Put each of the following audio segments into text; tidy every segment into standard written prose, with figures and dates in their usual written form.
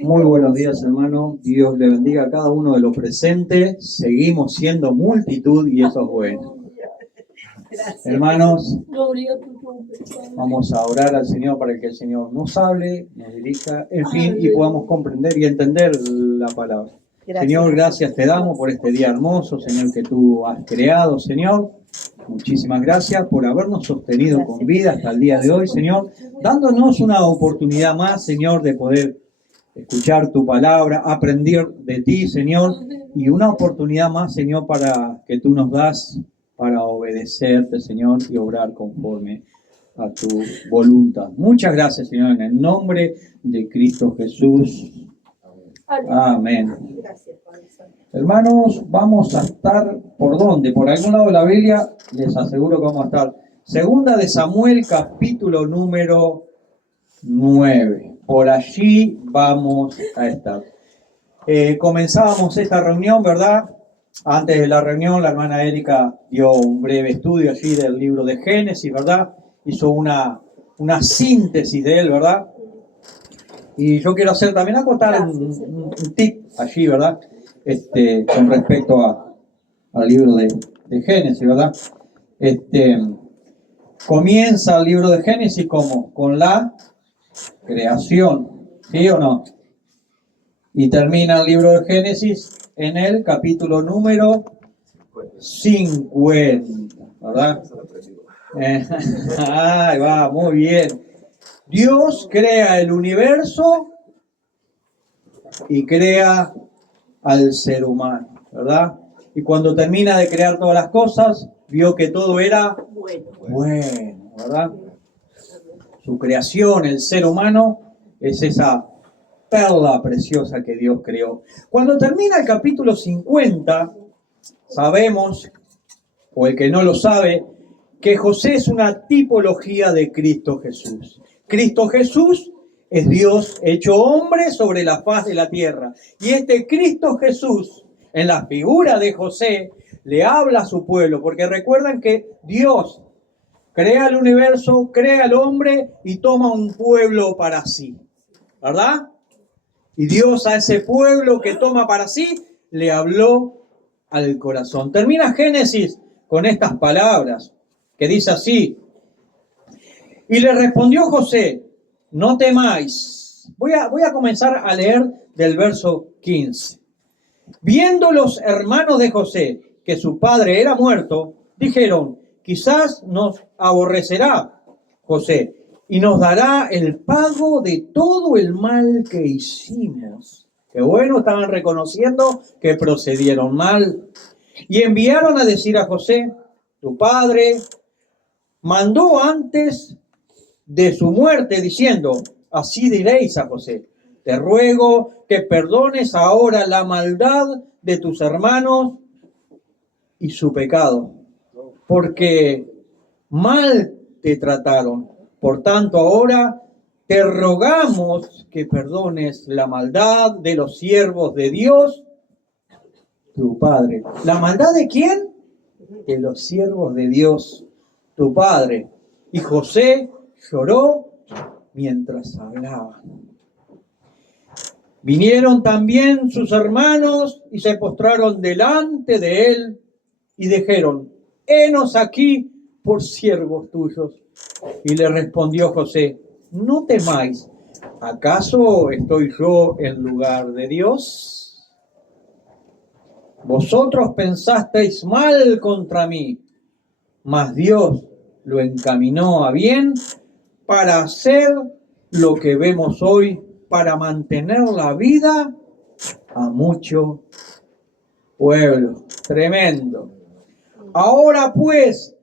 Muy buenos días, hermano. Dios le bendiga a cada uno de los presentes. Seguimos siendo multitud y eso es bueno. Gracias. Hermanos, vamos a orar al Señor para que el Señor nos hable, nos dirija, en fin, y podamos comprender y entender la palabra. Gracias. Señor, gracias te damos por este día hermoso, Señor, que tú has creado, Señor. Muchísimas gracias por habernos sostenido con vida hasta el día de hoy, Señor, dándonos una oportunidad más, Señor, de poder escuchar tu palabra, aprender de ti, Señor, y una oportunidad más, Señor, para que tú nos das para obedecerte, Señor, y obrar conforme a tu voluntad. Muchas gracias, Señor, en el nombre de Cristo Jesús. Amén. Hermanos, vamos a estar, ¿por dónde? Por algún lado de la Biblia, les aseguro que vamos a estar. Segunda de Samuel, capítulo número 9. Por allí vamos a estar. Comenzábamos esta reunión, ¿verdad? Antes de la reunión, la hermana Erika dio un breve estudio allí del libro de Génesis, ¿verdad? Hizo una síntesis de él, ¿verdad? Y yo quiero hacer también acotar un tip allí, ¿verdad? Con respecto al libro de Génesis, ¿verdad? Comienza el libro de Génesis como con la creación, ¿sí o no? Y termina el libro de Génesis en el capítulo número 50, ¿verdad? Ahí va, muy bien. Dios crea el universo y crea al ser humano, ¿verdad? Y cuando termina de crear todas las cosas, vio que todo era bueno, ¿verdad? Su creación, el ser humano, es esa perla preciosa que Dios creó. Cuando termina el capítulo 50, sabemos, o el que no lo sabe, que José es una tipología de Cristo Jesús. Cristo Jesús es Dios hecho hombre sobre la faz de la tierra. Y este Cristo Jesús, en la figura de José, le habla a su pueblo, porque recuerdan que Dios crea el universo, crea al hombre y toma un pueblo para sí, ¿verdad? Y Dios a ese pueblo que toma para sí, le habló al corazón. Termina Génesis con estas palabras, que dice así: y le respondió José, no temáis. Voy a comenzar a leer del verso 15. Viendo los hermanos de José que su padre era muerto, dijeron, quizás nos aborrecerá José y nos dará el pago de todo el mal que hicimos. Que bueno, estaban reconociendo que procedieron mal. Y enviaron a decir a José, tu padre mandó antes de su muerte diciendo, así diréis a José, te ruego que perdones ahora la maldad de tus hermanos y su pecado, porque mal te trataron. Por tanto, ahora te rogamos que perdones la maldad de los siervos de Dios, tu Padre. ¿La maldad de quién? De los siervos de Dios, tu Padre. Y José lloró mientras hablaba. Vinieron también sus hermanos y se postraron delante de él y dijeron, henos aquí por siervos tuyos. Y le respondió José, no temáis, ¿acaso estoy yo en lugar de Dios? Vosotros pensasteis mal contra mí, mas Dios lo encaminó a bien para hacer lo que vemos hoy, para mantener la vida a mucho pueblo. Tremendo. Ahora pues,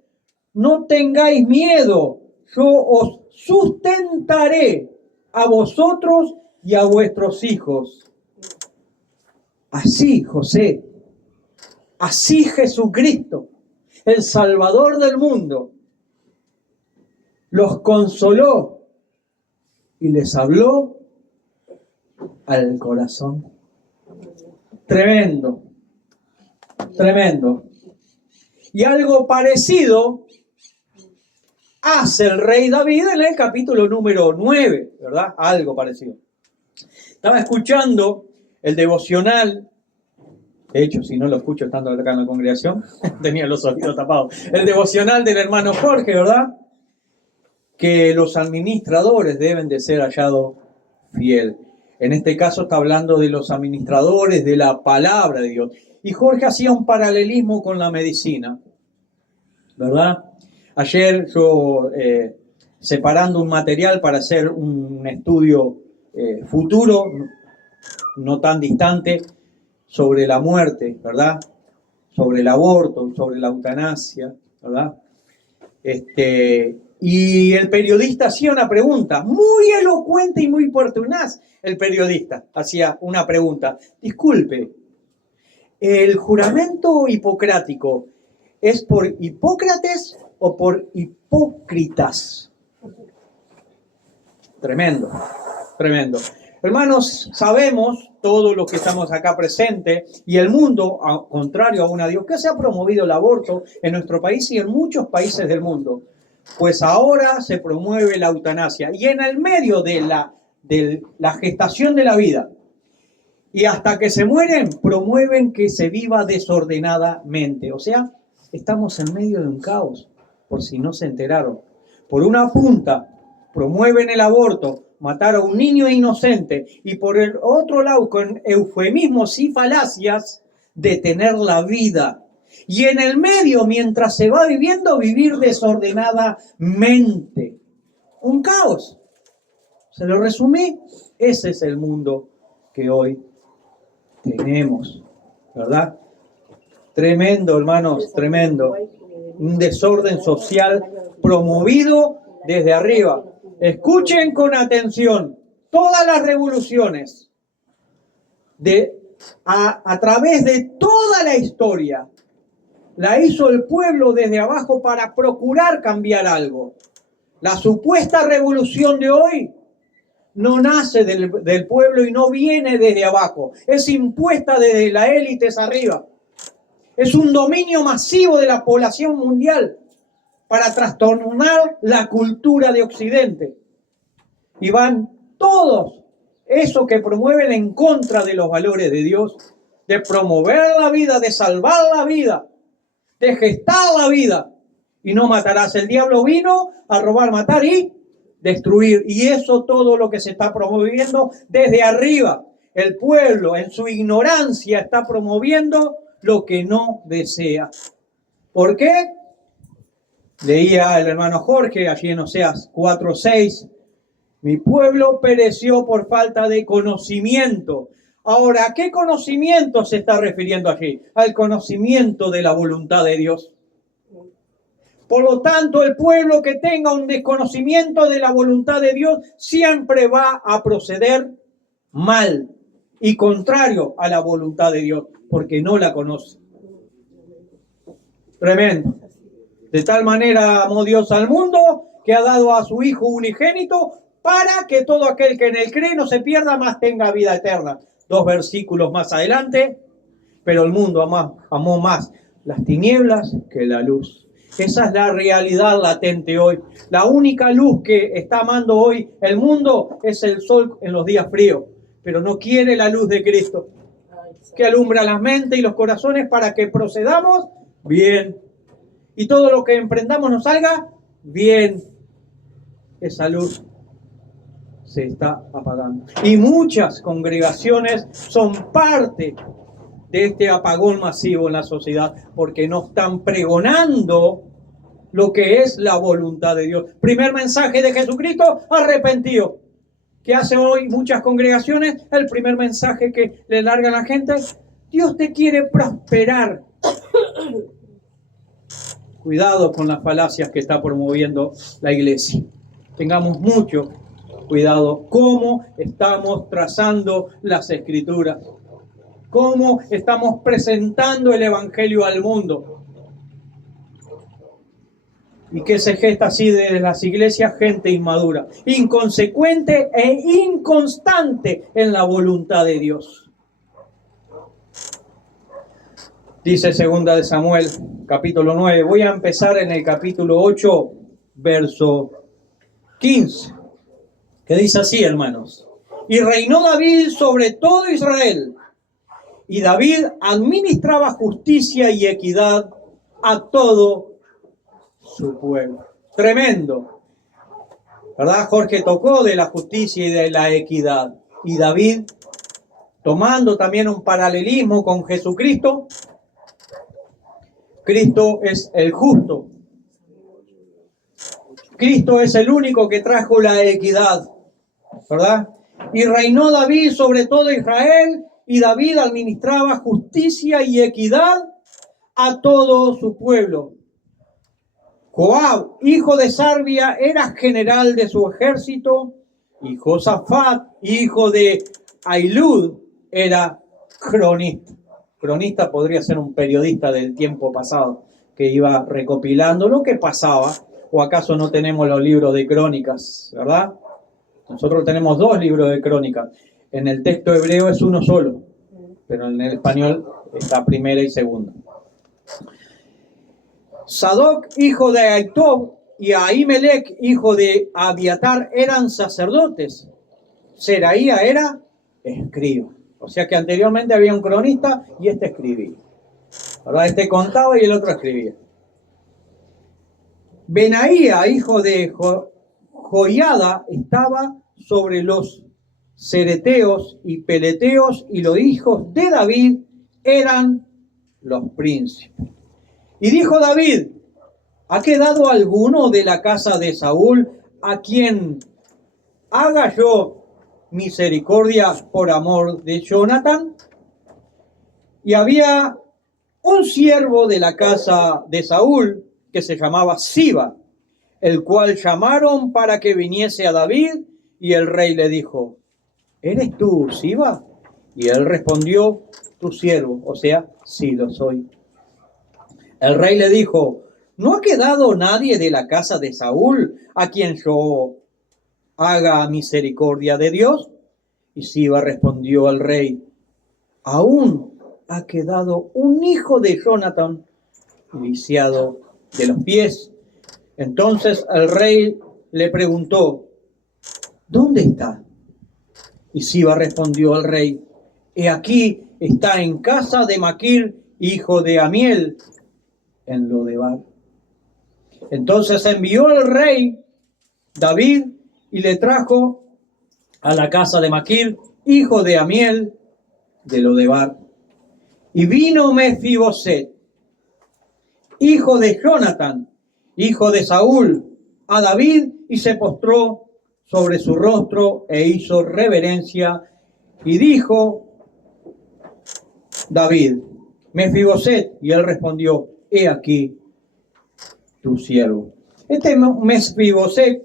no tengáis miedo, yo os sustentaré a vosotros y a vuestros hijos. Así, José, así Jesucristo, el Salvador del mundo, los consoló y les habló al corazón. Tremendo, tremendo. Y algo parecido hace el rey David en el capítulo número 9, ¿verdad? Algo parecido. Estaba escuchando el devocional. De hecho, si no lo escucho estando acá en la congregación, tenía los oídos tapados. El devocional del hermano Jorge, ¿verdad? Que los administradores deben de ser hallados fiel. En este caso está hablando de los administradores de la palabra de Dios. Y Jorge hacía un paralelismo con la medicina, ¿verdad? Ayer yo, separando un material para hacer un estudio futuro, no tan distante, sobre la muerte, ¿verdad? Sobre el aborto, sobre la eutanasia, ¿verdad? Y el periodista hacía una pregunta, muy elocuente y muy pertinaz. El periodista hacía una pregunta. Disculpe, ¿el juramento hipocrático es por Hipócrates o por hipócritas? Tremendo, tremendo. Hermanos, sabemos, todos los que estamos acá presentes, y el mundo, contrario aún a Dios, que se ha promovido el aborto en nuestro país y en muchos países del mundo. Pues ahora se promueve la eutanasia. Y en el medio de la gestación de la vida, y hasta que se mueren, promueven que se viva desordenadamente. O sea, estamos en medio de un caos, por si no se enteraron. Por una punta, promueven el aborto, matar a un niño inocente, y por el otro lado, con eufemismos y falacias, detener la vida. Y en el medio, mientras se va viviendo, vivir desordenadamente. Un caos. ¿Se lo resumí? Ese es el mundo que hoy tenemos, ¿verdad? Tremendo, hermanos, tremendo. Un desorden social promovido desde arriba. Escuchen con atención, todas las revoluciones a través de toda la historia la hizo el pueblo desde abajo para procurar cambiar algo. La supuesta revolución de hoy no nace del pueblo y no viene desde abajo, es impuesta desde la élite arriba. Es un dominio masivo de la población mundial para trastornar la cultura de Occidente. Y van todos esos que promueven en contra de los valores de Dios, de promover la vida, de salvar la vida, de gestar la vida. Y no matarás. El diablo vino a robar, matar y destruir. Y eso todo lo que se está promoviendo desde arriba. El pueblo en su ignorancia está promoviendo lo que no desea. ¿Por qué? Leía el hermano Jorge allí en Oseas 4:6. Mi pueblo pereció por falta de conocimiento. Ahora, ¿a qué conocimiento se está refiriendo allí? Al conocimiento de la voluntad de Dios. Por lo tanto, el pueblo que tenga un desconocimiento de la voluntad de Dios siempre va a proceder mal y contrario a la voluntad de Dios, porque no la conoce. Tremendo. De tal manera amó Dios al mundo que ha dado a su Hijo unigénito para que todo aquel que en él cree no se pierda, mas tenga vida eterna. 2 versículos más adelante. Pero el mundo amó más las tinieblas que la luz. Esa es la realidad latente hoy. La única luz que está amando hoy el mundo es el sol en los días fríos. Pero no quiere la luz de Cristo, que alumbra las mentes y los corazones para que procedamos bien. Y todo lo que emprendamos nos salga bien. Esa luz se está apagando. Y muchas congregaciones son parte de este apagón masivo en la sociedad, porque no están pregonando lo que es la voluntad de Dios. Primer mensaje de Jesucristo, arrepentido. ¿Qué hacen hoy muchas congregaciones? El primer mensaje que le larga a la gente: Dios te quiere prosperar. Cuidado con las falacias que está promoviendo la iglesia. Tengamos mucho cuidado cómo estamos trazando las escrituras, cómo estamos presentando el evangelio al mundo. Y que se gesta así desde las iglesias gente inmadura, inconsecuente e inconstante en la voluntad de Dios. Dice 2 de Samuel, capítulo 9. Voy a empezar en el capítulo 8, verso 15. Que dice así, hermanos: Y reinó David sobre todo Israel. Y David administraba justicia y equidad a todo su pueblo. Tremendo, ¿verdad? Jorge tocó de la justicia y de la equidad. Y David, tomando también un paralelismo con Jesucristo, Cristo es el justo. Cristo es el único que trajo la equidad, ¿verdad? Y reinó David sobre todo Israel, y David administraba justicia y equidad a todo su pueblo. Joab, hijo de Sarvia, era general de su ejército, y Josafat, hijo de Ahilud, era cronista. Cronista podría ser un periodista del tiempo pasado, que iba recopilando lo que pasaba. ¿O acaso no tenemos los libros de crónicas, verdad? Nosotros tenemos 2 libros de crónicas. En el texto hebreo es uno solo, pero en el español está primera y segunda. Sadoc, hijo de Aitob, y Ahimelech, hijo de Abiatar, eran sacerdotes. Seraía era escriba. O sea que anteriormente había un cronista y este escribía. ¿Verdad? Este contaba y el otro escribía. Benaía, hijo de Joiada, estaba sobre los cereteos y peleteos, y los hijos de David eran los príncipes. Y dijo David: ¿ha quedado alguno de la casa de Saúl a quien haga yo misericordia por amor de Jonathan? Y había un siervo de la casa de Saúl que se llamaba Siba, el cual llamaron para que viniese a David, y el rey le dijo: ¿eres tú, Siba? Y él respondió: tu siervo, o sea, sí lo soy. El rey le dijo: ¿no ha quedado nadie de la casa de Saúl a quien yo haga misericordia de Dios? Y Siba respondió al rey: aún ha quedado un hijo de Jonathan, lisiado de los pies. Entonces el rey le preguntó: ¿dónde está? Y Siba respondió al rey: he aquí, está en casa de Maquir, hijo de Amiel, en Lodebar. Entonces envió el rey David y le trajo a la casa de Maquir, hijo de Amiel, de Lodebar. Y vino Mefiboset, hijo de Jonathan, hijo de Saúl, a David, y se postró sobre su rostro e hizo reverencia, y dijo David: Mefiboset, y él respondió: he aquí tu siervo. Este Mefiboset,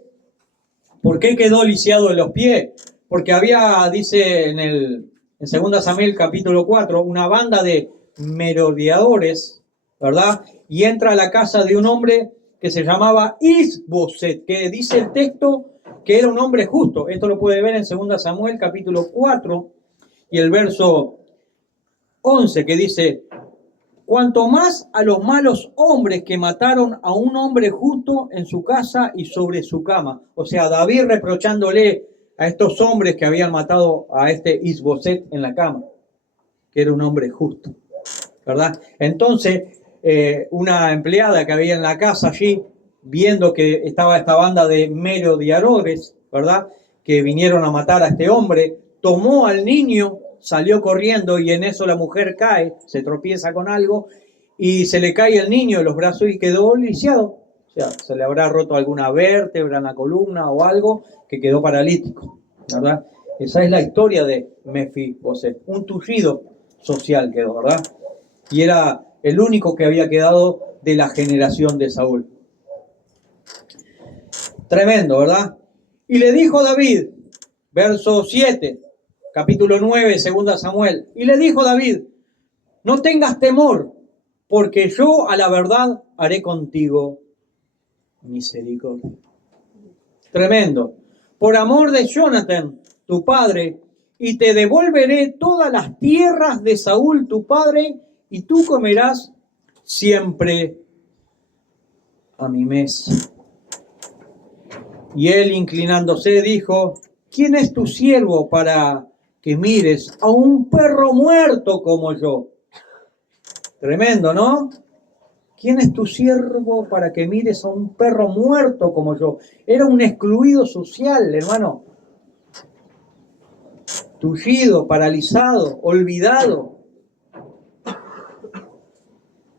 ¿por qué quedó lisiado de los pies? Porque había, dice en 2 Samuel capítulo 4, una banda de merodeadores, ¿verdad? Y entra a la casa de un hombre que se llamaba Isboset, que dice el texto que era un hombre justo. Esto lo puede ver en 2 Samuel capítulo 4 y el verso 11, que dice: cuanto más a los malos hombres que mataron a un hombre justo en su casa y sobre su cama. O sea, David reprochándole a estos hombres que habían matado a este Isboset en la cama, que era un hombre justo, ¿verdad? Entonces, una empleada que había en la casa allí, viendo que estaba esta banda de merodeadores, ¿verdad?, que vinieron a matar a este hombre, tomó al niño, salió corriendo, y en eso la mujer cae, se tropieza con algo y se le cae el niño de los brazos y quedó lisiado. O sea, se le habrá roto alguna vértebra en la columna o algo, que quedó paralítico, ¿verdad? Esa es la historia de Mefiboset, un tullido social quedó, ¿verdad? Y era el único que había quedado de la generación de Saúl. Tremendo, ¿verdad? Y le dijo David, verso 7, capítulo 9, 2 Samuel, y le dijo David: no tengas temor, porque yo a la verdad haré contigo misericordia. Tremendo. Por amor de Jonathan, tu padre, y te devolveré todas las tierras de Saúl, tu padre, y tú comerás siempre a mi mesa. Y él, inclinándose, dijo: ¿quién es tu siervo para que mires a un perro muerto como yo? Tremendo, ¿no? ¿Quién es tu siervo para que mires a un perro muerto como yo? Era un excluido social, hermano. Tullido, paralizado, olvidado.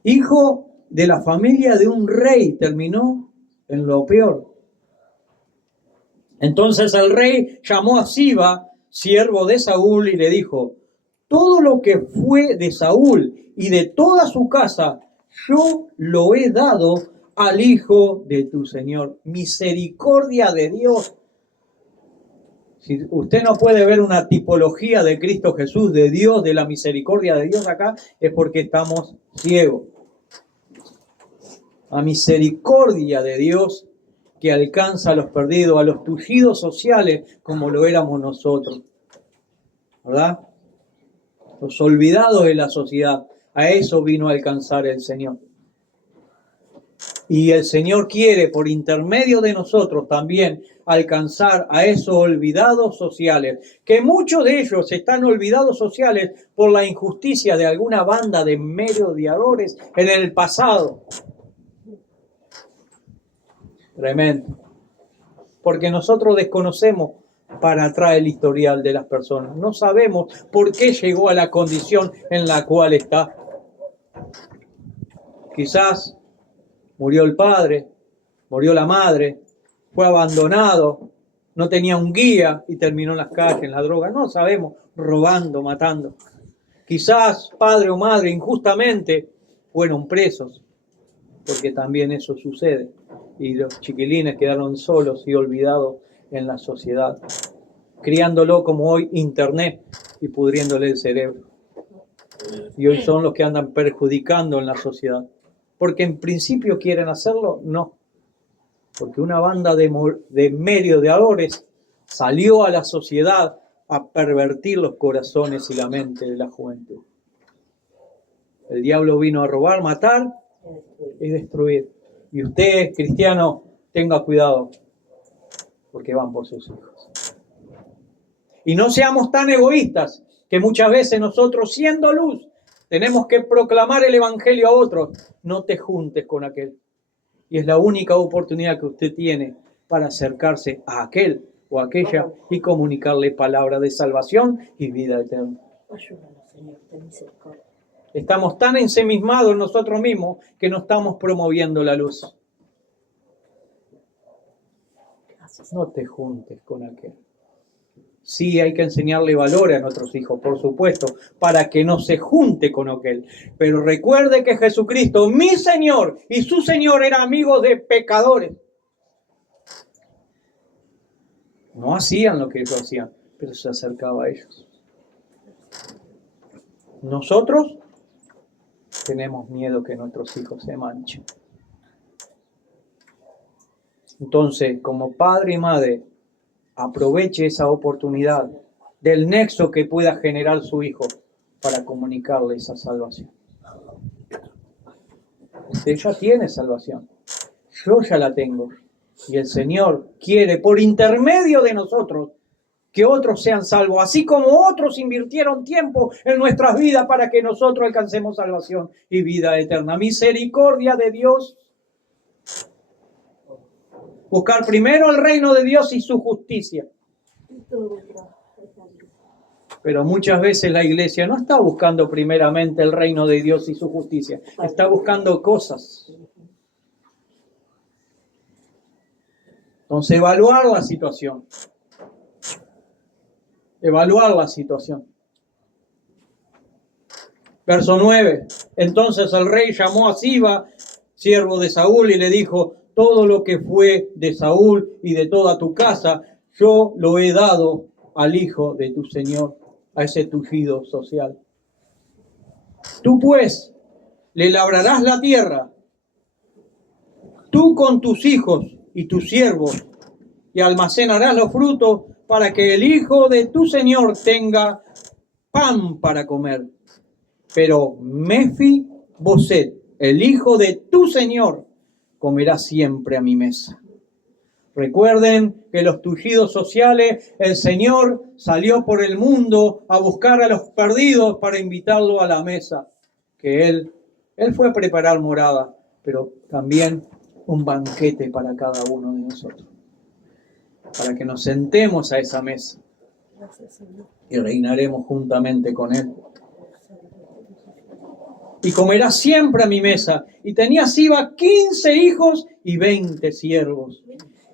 Hijo de la familia de un rey, terminó en lo peor. Entonces el rey llamó a Siba, siervo de Saúl, y le dijo: todo lo que fue de Saúl y de toda su casa, yo lo he dado al hijo de tu Señor. Misericordia de Dios. Si usted no puede ver una tipología de Cristo Jesús, de Dios, de la misericordia de Dios acá, es porque estamos ciegos. La misericordia de Dios que alcanza a los perdidos, a los tullidos sociales, como lo éramos nosotros, ¿verdad? Los olvidados de la sociedad. A eso vino a alcanzar el Señor. Y el Señor quiere, por intermedio de nosotros, también alcanzar a esos olvidados sociales, que muchos de ellos están olvidados sociales por la injusticia de alguna banda de merodeadores en el pasado. Tremendo. Porque nosotros desconocemos para atrás el historial de las personas. No sabemos por qué llegó a la condición en la cual está. Quizás murió el padre, murió la madre, fue abandonado, no tenía un guía y terminó en las calles, en la droga. No sabemos, robando, matando. Quizás padre o madre injustamente fueron presos, porque también eso sucede. Y los chiquilines quedaron solos y olvidados en la sociedad, criándolo como hoy Internet y pudriéndole el cerebro. Y hoy son los que andan perjudicando en la sociedad. ¿Porque en principio quieren hacerlo? No. Porque una banda de merodeadores salió a la sociedad a pervertir los corazones y la mente de la juventud. El diablo vino a robar, matar y destruir. Y usted, cristiano, tenga cuidado, porque van por sus hijos. Y no seamos tan egoístas, que muchas veces nosotros, siendo luz, tenemos que proclamar el evangelio a otros. No te juntes con aquel. Y es la única oportunidad que usted tiene para acercarse a aquel o aquella y comunicarle palabra de salvación y vida eterna. Ayúdanos, Señor, ten misericordia. Estamos tan ensimismados nosotros mismos que no estamos promoviendo la luz. No te juntes con aquel. Sí, hay que enseñarle valores a nuestros hijos, por supuesto, para que no se junte con aquel. Pero recuerde que Jesucristo, mi Señor y su Señor, eran amigos de pecadores. No hacían lo que ellos hacían, pero se acercaba a ellos. Nosotros tenemos miedo que nuestros hijos se manchen. Entonces, como padre y madre, aproveche esa oportunidad del nexo que pueda generar su hijo para comunicarle esa salvación. Usted ya tiene salvación. Yo ya la tengo. Y el Señor quiere, por intermedio de nosotros, que otros sean salvos, así como otros invirtieron tiempo en nuestras vidas para que nosotros alcancemos salvación y vida eterna. Misericordia de Dios. Buscar primero el reino de Dios y su justicia. Pero muchas veces la iglesia no está buscando primeramente el reino de Dios y su justicia. Está buscando cosas. Entonces, evaluar la situación. Evaluar la situación. Verso 9. Entonces el rey llamó a Siba, siervo de Saúl, y le dijo: todo lo que fue de Saúl y de toda tu casa, yo lo he dado al hijo de tu Señor, a ese tullido social. Tú pues le labrarás la tierra, tú con tus hijos y tus siervos, y almacenarás los frutos para que el hijo de tu Señor tenga pan para comer. Pero Mefiboset, el hijo de tu Señor, comerá siempre a mi mesa. Recuerden que los tullidos sociales, el Señor salió por el mundo a buscar a los perdidos para invitarlo a la mesa. Que Él fue a preparar morada, pero también un banquete para cada uno de nosotros. Para que nos sentemos a esa mesa y reinaremos juntamente con Él. Y comerá siempre a mi mesa. Y tenía Siba 15 hijos y 20 siervos.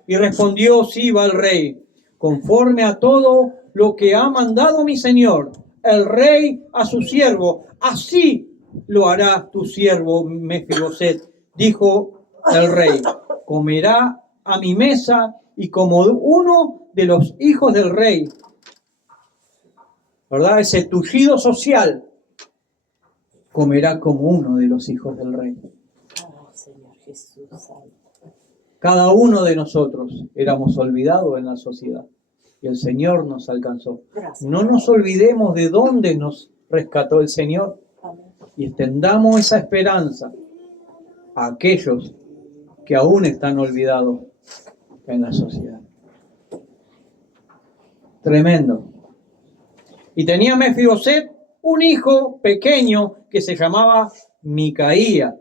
Y respondió Siba al rey: conforme a todo lo que ha mandado mi señor, el rey a su siervo, así lo hará tu siervo Mefiboset. Dijo el rey: comerá a mi mesa y como uno de los hijos del rey. ¿Verdad? Ese tullido social. Comerá como uno de los hijos del rey. Señor Jesús santo. Cada uno de nosotros éramos olvidados en la sociedad y el Señor nos alcanzó. Gracias. No nos olvidemos de dónde nos rescató el Señor y extendamos esa esperanza a aquellos que aún están olvidados en la sociedad. Tremendo. Y tenía Mefiboset un hijo pequeño que se llamaba Micaía,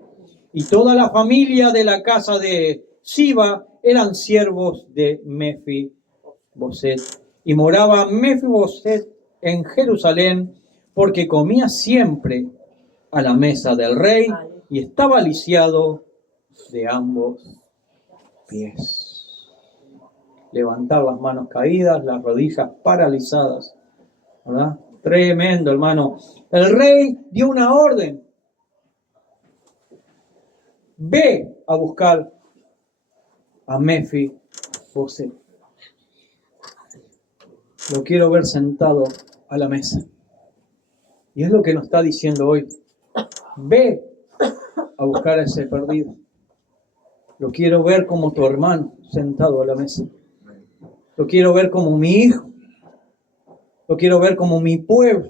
y toda la familia de la casa de Siba eran siervos de Mefiboset. Y moraba Mefiboset en Jerusalén, porque comía siempre a la mesa del rey y estaba lisiado de ambos pies. Levantar las manos caídas, las rodillas paralizadas, ¿verdad? Tremendo, hermano. El rey dio una orden. Ve a buscar a Mefiboset. Lo quiero ver sentado a la mesa. Y es lo que nos está diciendo hoy. Ve a buscar a ese perdido. Lo quiero ver como tu hermano sentado a la mesa. Lo quiero ver como mi hijo. Lo quiero ver como mi pueblo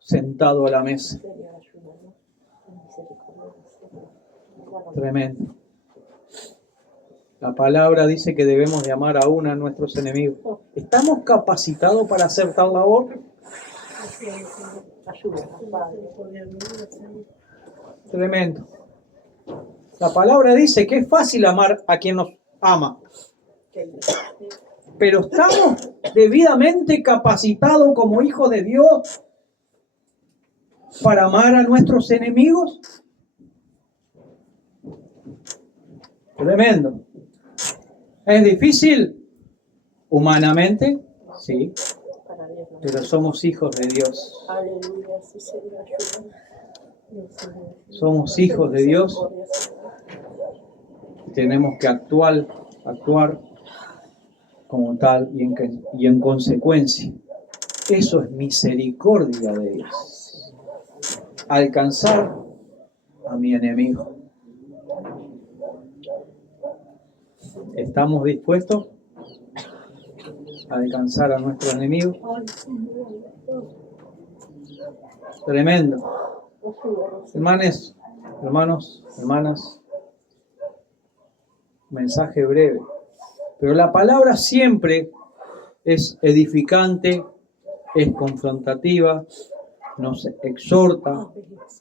sentado a la mesa. Tremendo. La palabra dice que debemos de amar aún a nuestros enemigos. ¿Estamos capacitados para hacer tal labor? Tremendo. La palabra dice que es fácil amar a quien nos ama. Pero ¿estamos debidamente capacitados como hijos de Dios para amar a nuestros enemigos? Tremendo. ¿Es difícil? Humanamente, sí. Pero somos hijos de Dios. Somos hijos de Dios. Tenemos que actuar como tal y en consecuencia. Eso es misericordia de Dios. Alcanzar a mi enemigo. ¿Estamos dispuestos a alcanzar a nuestro enemigo? Tremendo. Hermanos, hermanas, mensaje breve. Pero la palabra siempre es edificante, es confrontativa, nos exhorta,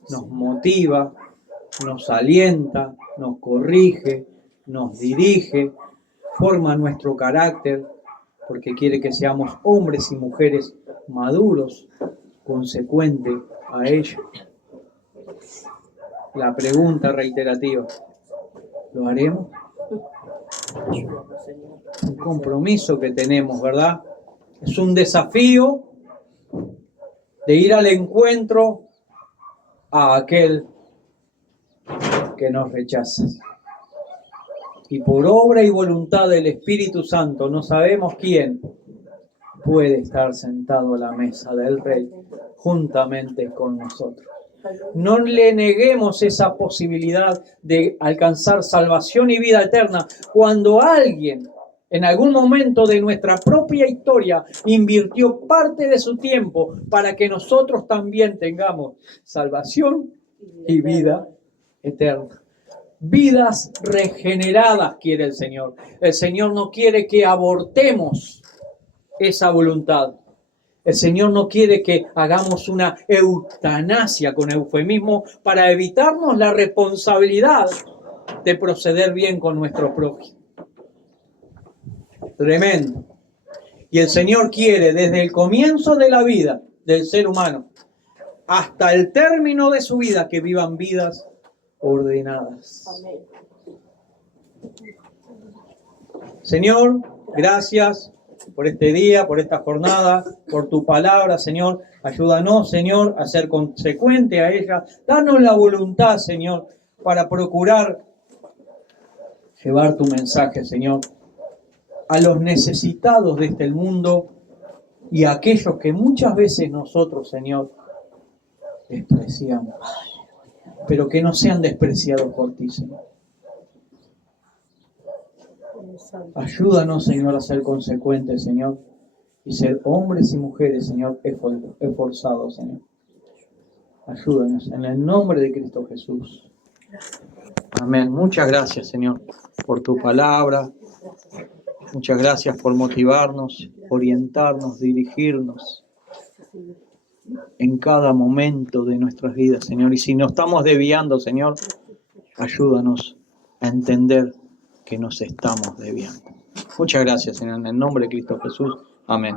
nos motiva, nos alienta, nos corrige, nos dirige, forma nuestro carácter, porque quiere que seamos hombres y mujeres maduros, consecuentes a ello. La pregunta reiterativa, ¿lo haremos? Un compromiso que tenemos, ¿verdad? Es un desafío de ir al encuentro a aquel que nos rechaza. Y por obra y voluntad del Espíritu Santo, no sabemos quién puede estar sentado a la mesa del Rey juntamente con nosotros. No le neguemos esa posibilidad de alcanzar salvación y vida eterna cuando alguien en algún momento de nuestra propia historia invirtió parte de su tiempo para que nosotros también tengamos salvación y vida eterna. vidas regeneradas quiere el Señor. El Señor no quiere que abortemos esa voluntad. El Señor no quiere que hagamos una eutanasia con eufemismo para evitarnos la responsabilidad de proceder bien con nuestro prójimo. Tremendo. Y el Señor quiere desde el comienzo de la vida del ser humano hasta el término de su vida que vivan vidas ordenadas. Amén. Señor, gracias por este día, por esta jornada, por tu palabra, Señor. Ayúdanos, Señor, a ser consecuente a ella. Danos la voluntad, Señor, para procurar llevar tu mensaje, Señor, a los necesitados de este mundo y a aquellos que muchas veces nosotros, Señor, despreciamos. Pero que no sean despreciados por ti, Señor. Ayúdanos, Señor, a ser consecuentes, Señor, y ser hombres y mujeres, Señor, esforzados, Señor. Ayúdanos en el nombre de Cristo Jesús. Amén. Muchas gracias, Señor, por tu palabra. Muchas gracias por motivarnos, orientarnos, dirigirnos en cada momento de nuestras vidas, Señor. Y si nos estamos desviando, Señor, ayúdanos a entender que nos estamos desviando. Muchas gracias, Señor, en el nombre de Cristo Jesús. Amén.